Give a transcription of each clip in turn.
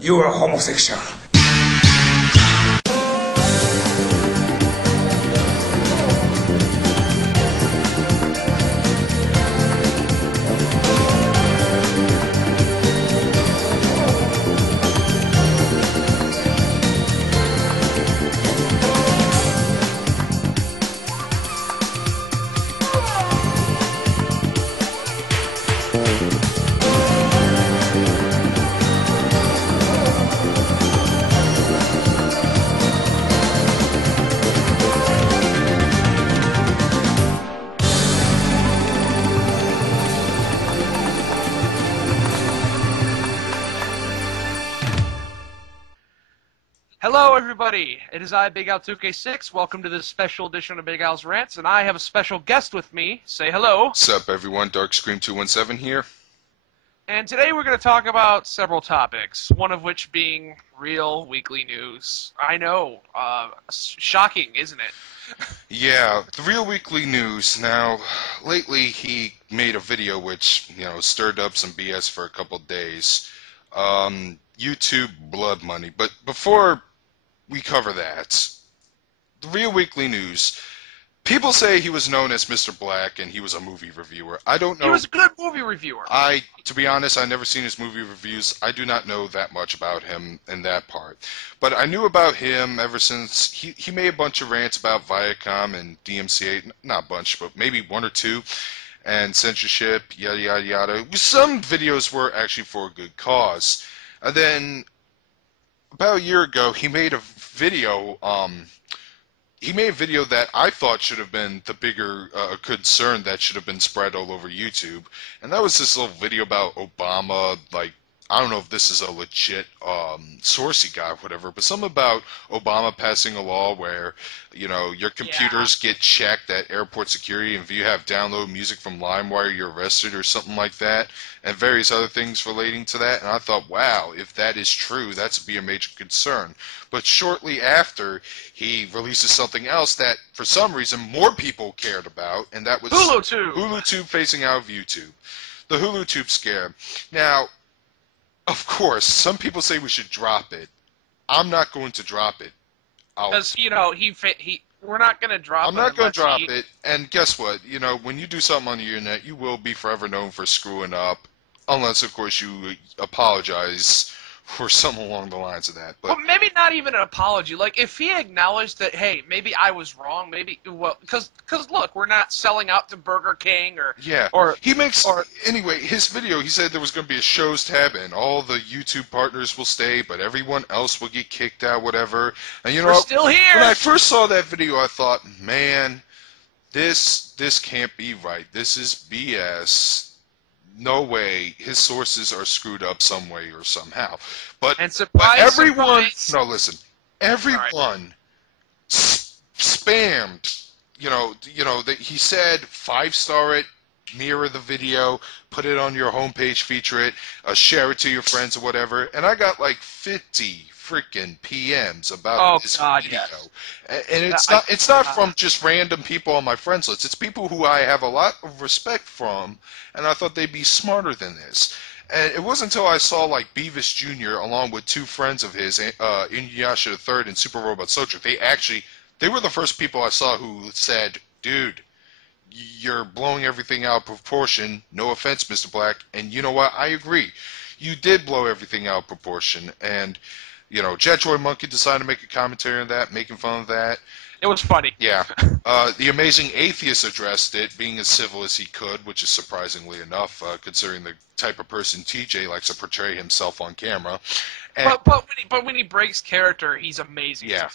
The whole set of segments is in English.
You are homosexual. Hello, everybody. It is I, BigAl 2K6. Welcome to this special edition of BigAl's Rants, and I have a special guest with me. Say hello. What's up, everyone? Darkscream217 here. And today we're going to talk about several topics, one of which being real weekly news. I know, shocking, isn't it? Yeah, the Real Weekly News. Now, lately he made a video which, stirred up some BS for a couple days. YouTube blood money. But before we cover that, the Real Weekly News. People say he was known as Mr. Black and he was a movie reviewer. I don't know. He was a good movie reviewer. To be honest, I never seen his movie reviews. I do not know that much about him in that part. But I knew about him ever since he made a bunch of rants about Viacom and DMCA. Not a bunch, but maybe one or two. And censorship, yada, yada, yada. Some videos were actually for a good cause. And then, about a year ago, he made a video, that I thought should have been the bigger concern that should have been spread all over YouTube. And that was this little video about Obama, I don't know if this is a legit source he got or whatever, but something about Obama passing a law where, your computers get checked at airport security, and if you have download music from LimeWire, you're arrested or something like that, and various other things relating to that. And I thought, wow, if that is true, that's be a major concern. But shortly after, he releases something else that, for some reason, more people cared about, and that was HuluTube. HuluTube phasing out of YouTube. The HuluTube scare. Now, of course, some people say we should drop it. I'm not going to drop it. Because, we're not going to drop it. I'm not going to drop it, and guess what? When you do something on the internet, you will be forever known for screwing up, unless, of course, you apologize for something along the lines of that. But maybe not even an apology. Like, if he acknowledged that, hey, maybe I was wrong, because look, we're not selling out to Burger King anyway, his video, he said there was going to be a shows tab and all the YouTube partners will stay, but everyone else will get kicked out, whatever. And we're still here. When I first saw that video, I thought, man, this can't be right. This is BS. No way, his sources are screwed up some way or somehow. But everyone, no, listen, everyone spammed. He said 5-star it, mirror the video, put it on your homepage, feature it, share it to your friends or whatever. And I got like 50 freaking PMs about this video. Yes. And it's not from just random people on my friends list. It's people who I have a lot of respect from, and I thought they'd be smarter than this. And it wasn't until I saw Beavis Jr. along with two friends of his, Inuyasha III and Super Robot Soldier. They were the first people I saw who said, dude, you're blowing everything out of proportion. No offense, Mr. Black. And you know what? I agree. You did blow everything out of proportion. And Jetjoy Monkey decided to make a commentary on that, making fun of that. It was funny. Yeah. The Amazing Atheist addressed it, being as civil as he could, which is surprisingly enough, considering the type of person TJ likes to portray himself on camera. And, but when he breaks character, he's amazing. Yeah.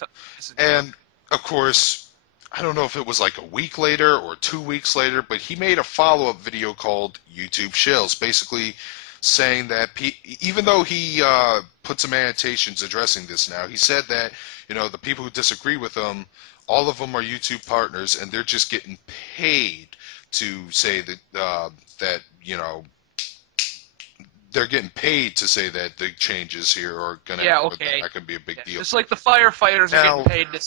And, of course, I don't know if it was a week later or 2 weeks later, but he made a follow-up video called YouTube Shills, basically saying that even though he put some annotations addressing this now, he said that, the people who disagree with him, all of them are YouTube partners, and they're just getting paid to say that, they're getting paid to say that the changes here are going to that could be a big deal. It's like the firefighters are getting paid to,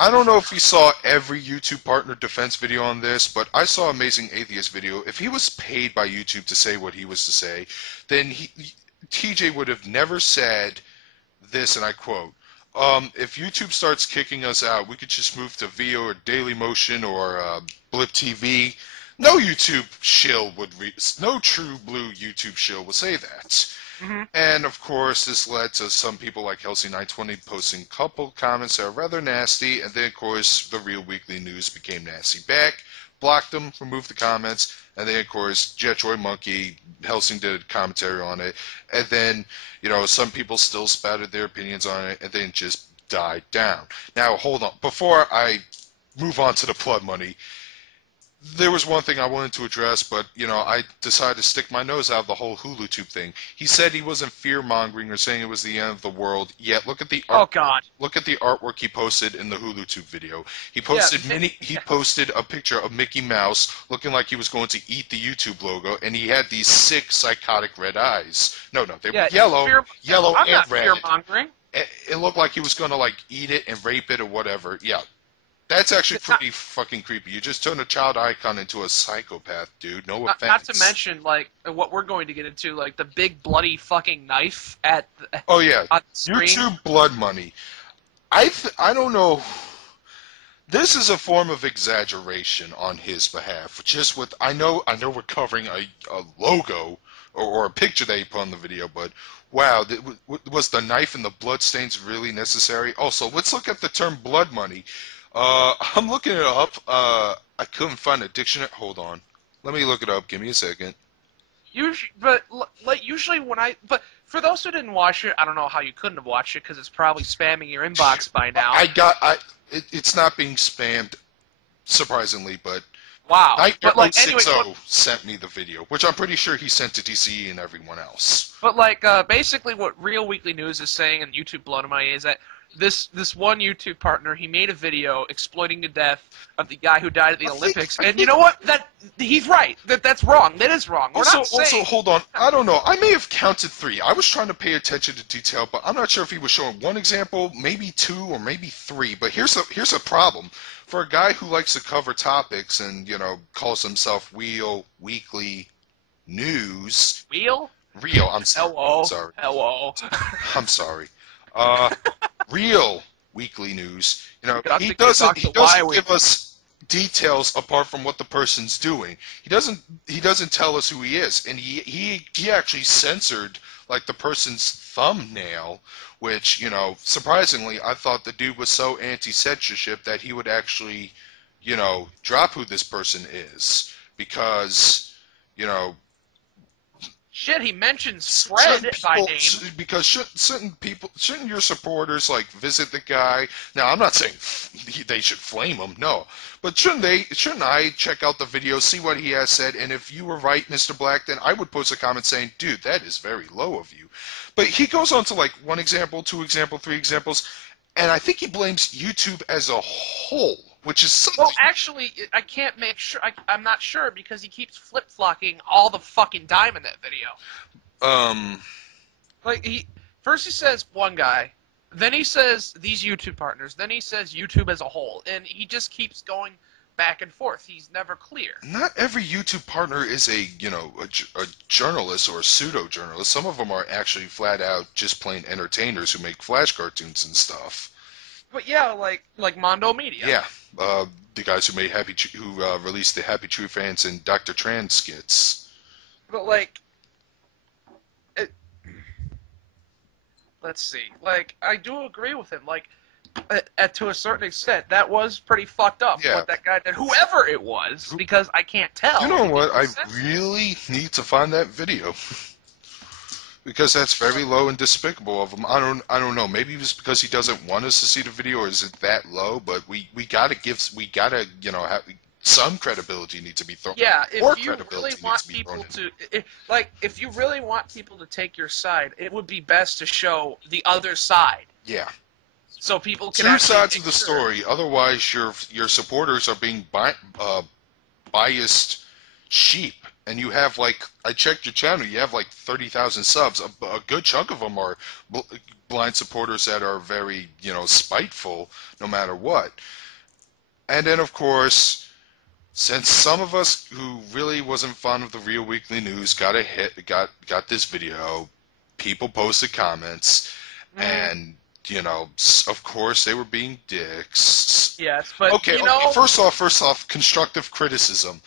I don't know if you saw every YouTube partner defense video on this, but I saw Amazing Atheist video. If he was paid by YouTube to say what he was to say, then TJ would have never said this, and I quote, if YouTube starts kicking us out, we could just move to Vio or Dailymotion or Blip TV. No YouTube shill no true blue YouTube shill would say that. Hmm. And of course, this led to some people like Kelsey920 posting a couple comments that are rather nasty, and then of course the Real Weekly News became nasty back, blocked them, removed the comments, and then of course Jetjoy Monkey, Helsing did a commentary on it, and then some people still spouted their opinions on it, and then just died down. Now hold on, before I move on to the blood money, there was one thing I wanted to address, but I decided to stick my nose out of the whole Hulu Tube thing. He said he wasn't fear mongering or saying it was the end of the world. Yet look at the Oh art. God. Look at the artwork he posted in the Hulu Tube video. He Yeah. posted He posted a picture of Mickey Mouse looking like he was going to eat the YouTube logo, and he had these sick, psychotic red eyes. No, they were Yeah. yellow, yellow I'm and not red. fear mongering. It looked like he was going to like eat it and rape it or whatever. Yeah. That's actually pretty fucking creepy. You just turned a child icon into a psychopath, dude. No offense. Not to mention, like, what we're going to get into, like, the big bloody fucking knife at Oh yeah, on the screen. YouTube blood money. I don't know. This is a form of exaggeration on his behalf. Just with I know we're covering a logo or a picture that he put on the video, but wow, was the knife and the blood stains really necessary? Also, let's look at the term blood money. I'm looking it up. I couldn't find a dictionary. Hold on. Let me look it up. Give me a second. Usually but for those who didn't watch it, I don't know how you couldn't have watched it because it's probably spamming your inbox by now. It's not being spammed, surprisingly, but Wow. Nightmare But like 060 anyway, sent me the video, which I'm pretty sure he sent to DCE and everyone else. but like basically what Real Weekly News is saying and YouTube Blood Money is that this one YouTube partner, he made a video exploiting the death of the guy who died at the Olympics, and you know what? He's right. That's wrong. That is wrong. Also, hold on. I don't know. I may have counted 3. I was trying to pay attention to detail, but I'm not sure if he was showing one example, maybe 2, or maybe 3. But here's a problem. For a guy who likes to cover topics and, calls himself Real Weekly News. Real? Real, I'm sorry. Hello. I'm sorry. Hello. I'm sorry. Real Weekly News. He doesn't give us details apart from what the person's doing. He doesn't tell us who he is, and he actually censored like the person's thumbnail, which surprisingly I thought the dude was so anti-censorship that he would actually drop who this person is, because Shit, he mentions Fred by name. Because shouldn't your supporters like visit the guy? Now, I'm not saying they should flame him, no, but shouldn't I check out the video, see what he has said, and if you were right, Mr. Black, then I would post a comment saying, dude, that is very low of you. But he goes on to like 1 example, 2 example, 3 examples, and I think he blames YouTube as a whole, which is something. Well, actually, I can't make sure. I'm not sure because he keeps flip-flopping all the fucking time in that video. Like first he says one guy, then he says these YouTube partners, then he says YouTube as a whole, and he just keeps going back and forth. He's never clear. Not every YouTube partner is a journalist or a pseudo-journalist. Some of them are actually flat out just plain entertainers who make flash cartoons and stuff. But yeah, like Mondo Media. Yeah, the guys who made released the Happy True Fans and Dr. Tran skits. But let's see. Like, I do agree with him. Like, to a certain extent, that was pretty fucked up. Yeah. What that guy did, whoever it was, because I can't tell. You know what? I really need to find that video. Because that's very low and despicable of him. I don't know. Maybe it's because he doesn't want us to see the video, or is it that low? But we gotta have some credibility needs to be thrown. Yeah, if you really want people to, if you really want people to take your side, it would be best to show the other side. Yeah. So people can. 2 sides of the story. Otherwise, your supporters are being biased sheep. And you have I checked your channel, you have 30,000 subs. A good chunk of them are blind supporters that are very, spiteful no matter what. And then, of course, since some of us who really wasn't fond of the Real Weekly News got this video, people posted comments, And, of course they were being dicks. Yes, but, Okay, first off, constructive criticism.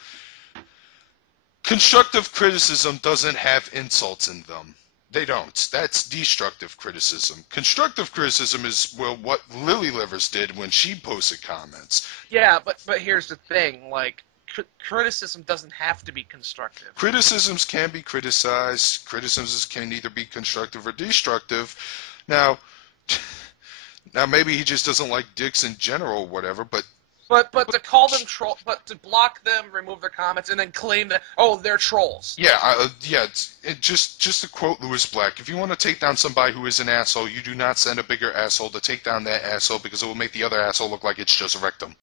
Constructive criticism doesn't have insults in them. They don't. That's destructive criticism. Constructive criticism is, what Lily Livers did when she posted comments. Yeah, but here's the thing, like, criticism doesn't have to be constructive. Criticisms can be criticized. Criticisms can either be constructive or destructive. Now maybe he just doesn't like dicks in general or whatever, but to call them troll, but to block them, remove their comments, and then claim that they're trolls. Yeah, just to quote Lewis Black, if you want to take down somebody who is an asshole, you do not send a bigger asshole to take down that asshole because it will make the other asshole look like it's just a rectum.